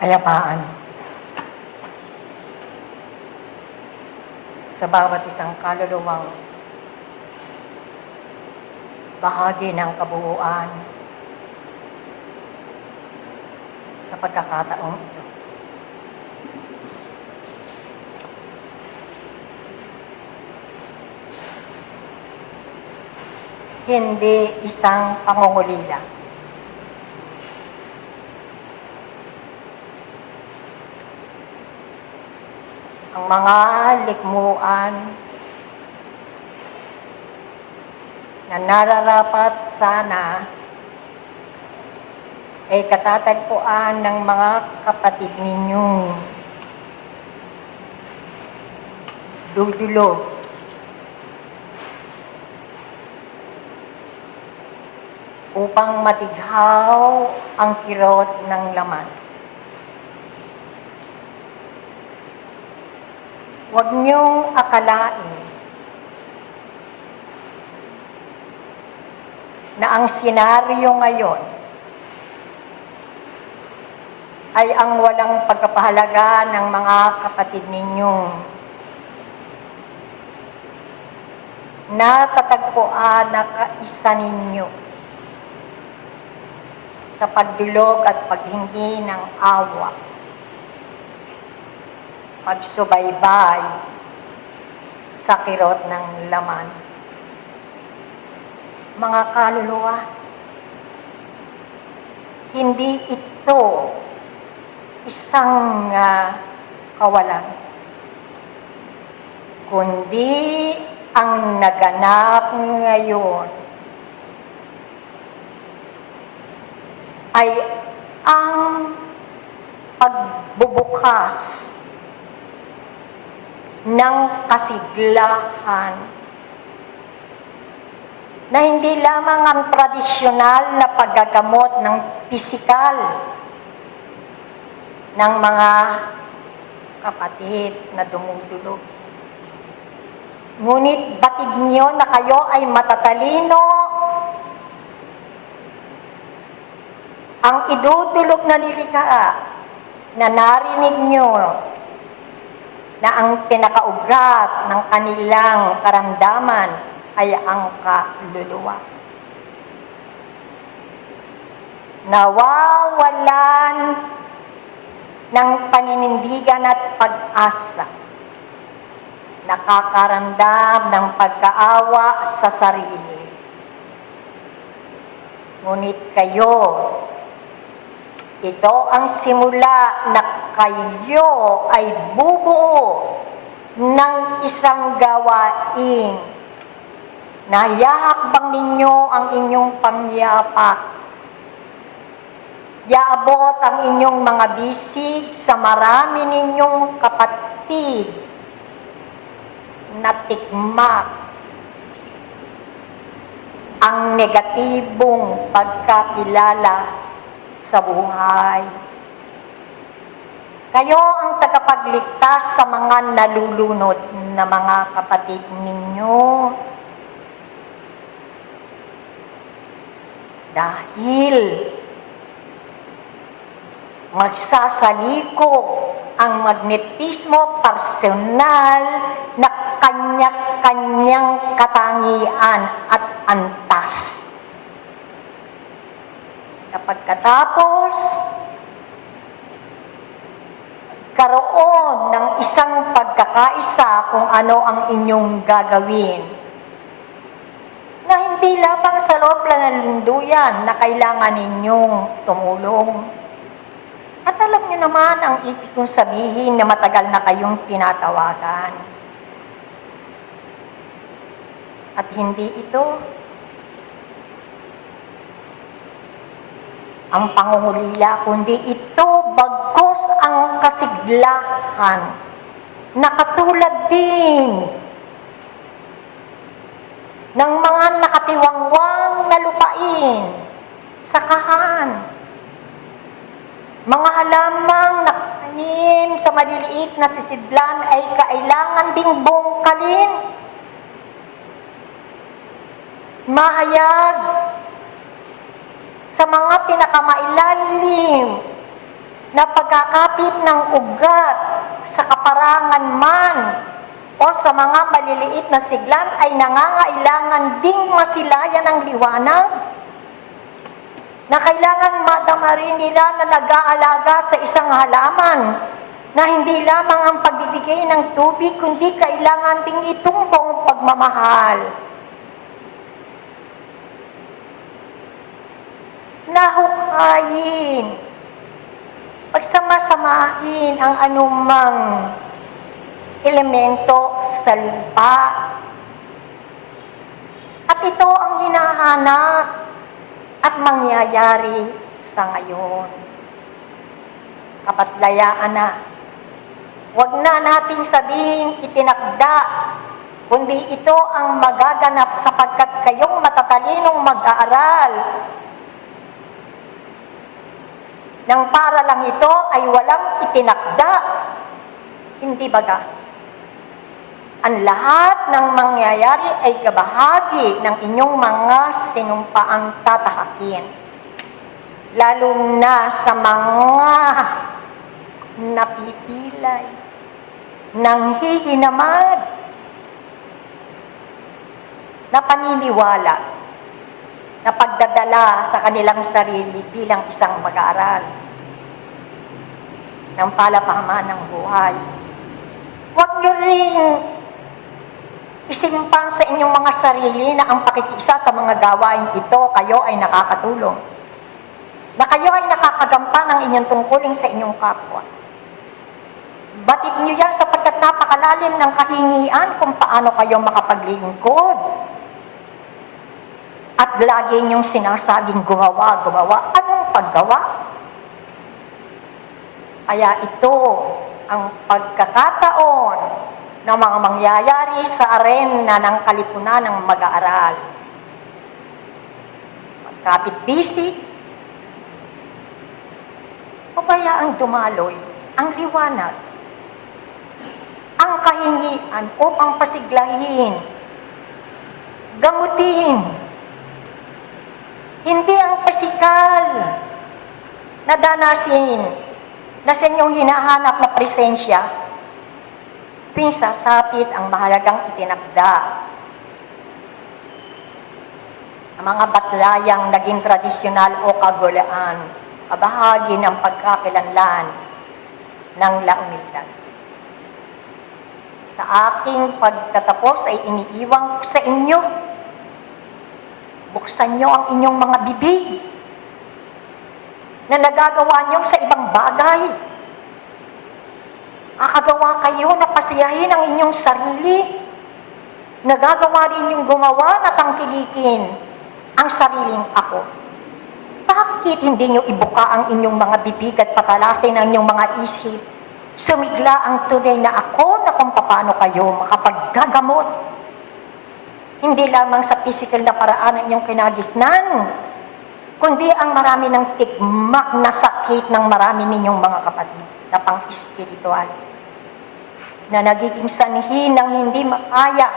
Kapayapaan sa bawat isang kaluluwang bahagi ng kabuuan sa pagkakataong ito. Hindi isang pangungulila. Ang mga likmuan na nararapat sana ay katatagpuan ng mga kapatid ninyong dudulog upang matighaw ang kirot ng laman. Huwag niyong akalain na ang senaryo ngayon ay ang walang pagpapahalaga ng mga kapatid ninyong natatagpuan na kaisa ninyo sa pagdulog at paghingi ng awa, pagsubaybay sa kirot ng laman. Mga kaluluwa, hindi ito isang kawalan, kundi ang naganap ngayon ay ang pagbubukas ng kasiglahan na hindi lamang ang tradisyonal na paggagamot ng pisikal ng mga kapatid na dumudulog. Ngunit batid niyo na kayo ay matatalino. Ang idudulog na nilikha na narinig niyo na ang pinakaugat ng kanilang karamdaman ay ang kaluluwa. Nawawalan ng paninindigan at pag-asa. Nakakaramdam ng pagkaawa sa sarili. Ngunit kayo, ito ang simula na kayo ay bubuo ng isang gawain na yahakbang ninyo ang inyong pangyapak. Yaabot ang inyong mga bisig sa marami ninyong kapatid na tikmak ang negatibong pagkakilala sa buhay. Kayo ang tagapagligtas sa mga nalulunod na mga kapatid ninyo. Dahil magsasaliko ang magnetismo personal na kanya-kanyang katangian at antas. Kapag katapos, karoon ng isang pagkakaisa kung ano ang inyong gagawin, na hindi lamang sa loob lang ng lunduyan na kailangan ninyong tumulong. At alam niyo naman ang ibig kong sabihin na matagal na kayong tinatawagan. At hindi ito ang pangungulila, kundi ito bagkus ang kasiglahan na katulad din ng mga nakatiwangwang na lupain, sakahan, mga halamang nakanim sa maliliit na sisidlan ay kailangan ding bungkalin, mahayag sa mga pinakamailalim na pagkakapit ng ugat sa kaparangan man o sa mga maliliit na siglan ay nangangailangan ding masilayan ng liwanag, na kailangan madama rin nila na nag-aalaga sa isang halaman, na hindi lamang ang pagbibigay ng tubig, kundi kailangan ding itumbong pagmamahal. Nahukayin, pagsama-samahin ang anumang elemento sa lupa. At ito ang hinahanap at mangyayari sa ngayon. Kapatlayaan na. Huwag na nating sabihing itinakda, kundi ito ang magaganap sapagkat kayong matatalinong mag-aaral. Nang para lang ito ay walang itinakda. Hindi baga? Ang lahat ng mangyayari ay kabahagi ng inyong mga sinumpaang tatahakin. Lalo na sa mga napipilay, nanghihinamad, na paniniwala, na pagdadala sa kanilang sarili bilang isang mag-aaral ng palapahaman ng buhay. Huwag niyo rin isimpang sa inyong mga sarili na ang pakikiisa sa mga gawain ito, kayo ay nakakatulong. Na kayo ay nakakagampan ng inyong tungkulin sa inyong kapwa. Batid niyo yan sapagkat napakalalim ng kahingian kung paano kayo makapaglingkod. At lagi niyong sinasabing gumawa. Anong paggawa? Kaya ito ang pagkakataon ng mga mangyayari sa arena ng kalipunan ng mag-aaral. Magkapit-bisig, o kaya ang dumaloy, ang liwanag, ang kahingian upang pasiglahin, gamutin, hindi ang pisikal na danasin na sa inyong hinahanap na presensya, tuwing sasapit ang mahalagang itinakda. Ang mga batlayang naging tradisyonal o kagulaan, kabahagi ng pagkakilanlan ng La Humildad. Sa aking pagtatapos ay iniiwan ko sa inyo. Buksan nyo ang inyong mga bibig na nagagawa nyo sa ibang bagay. Akagawa kayo na pasiyahin ang inyong sarili. Nagagawa rin yung gumawa na tangkilikin ang sariling ako. Bakit hindi nyo ibuka ang inyong mga bibig at patalasin ang inyong mga isip? Sumigla ang tunay na ako na kung paano kayo makapaggagamot. Hindi lamang sa physical na paraan ang inyong kinagisnan, kundi ang marami ng tigmak na sakit ng marami ninyong mga kapatid na pang-espiritual, na nagiging sanhi ng hindi makaya,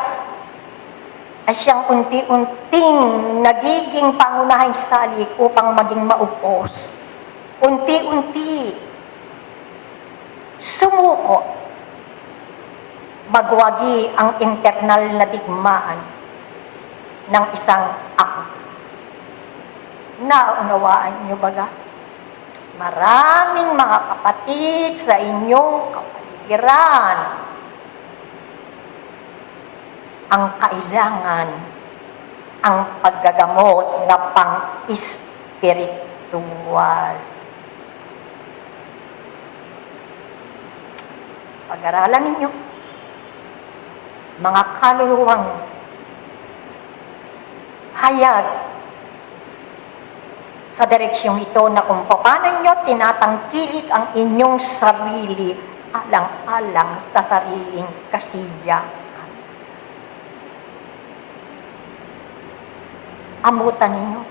ay siyang unti-unting nagiging pangunahing salik upang maging maupos. Unti-unti, sumuko, magwagi ang internal na digmaan ng isang ako. Naunawaan niyo baga? Maraming mga kapatid sa inyong kapaligiran ang kailangan ang paggagamot na pang-espiritual. Pag-aralan ninyo, mga kaluluwang hayag sa direksyong ito na kung paano nyo tinatangkilik ang inyong sarili alang-alang sa sariling kasiyahan. Amutan ninyo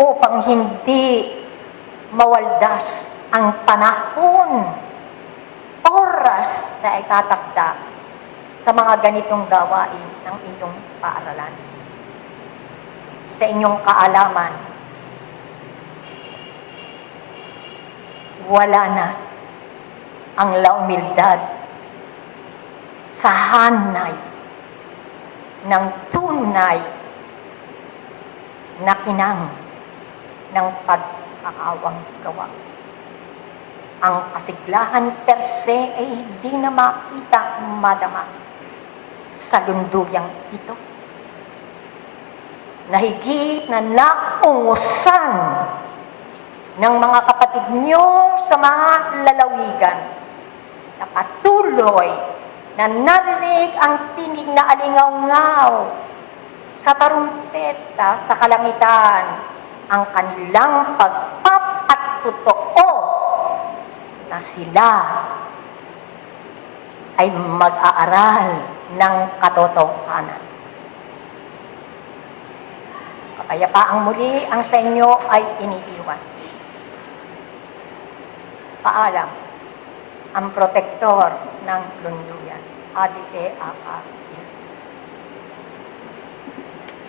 upang hindi mawaldas ang panahon, oras na itatakda sa mga ganitong gawain ng inyong paaralan. Sa inyong kaalaman, wala na ang laumildad sa hanay ng tunay na kinang ng pag-aawang gawa. Ang kasiglahan per se ay hindi na makita madama sa lunduyang ito. Nahigit na naungusan ng mga kapatid niyo sa mga lalawigan na patuloy na narinig ang tinig na alingaw-ngaw sa tarumpeta sa kalangitan ang kanilang pagpapatotoo na sila ay mag-aaral ng katotohanan. Kapayapaang muli ang sa inyo ay iniiwan. Paalam ang protektor ng lunduyan, Adite Aka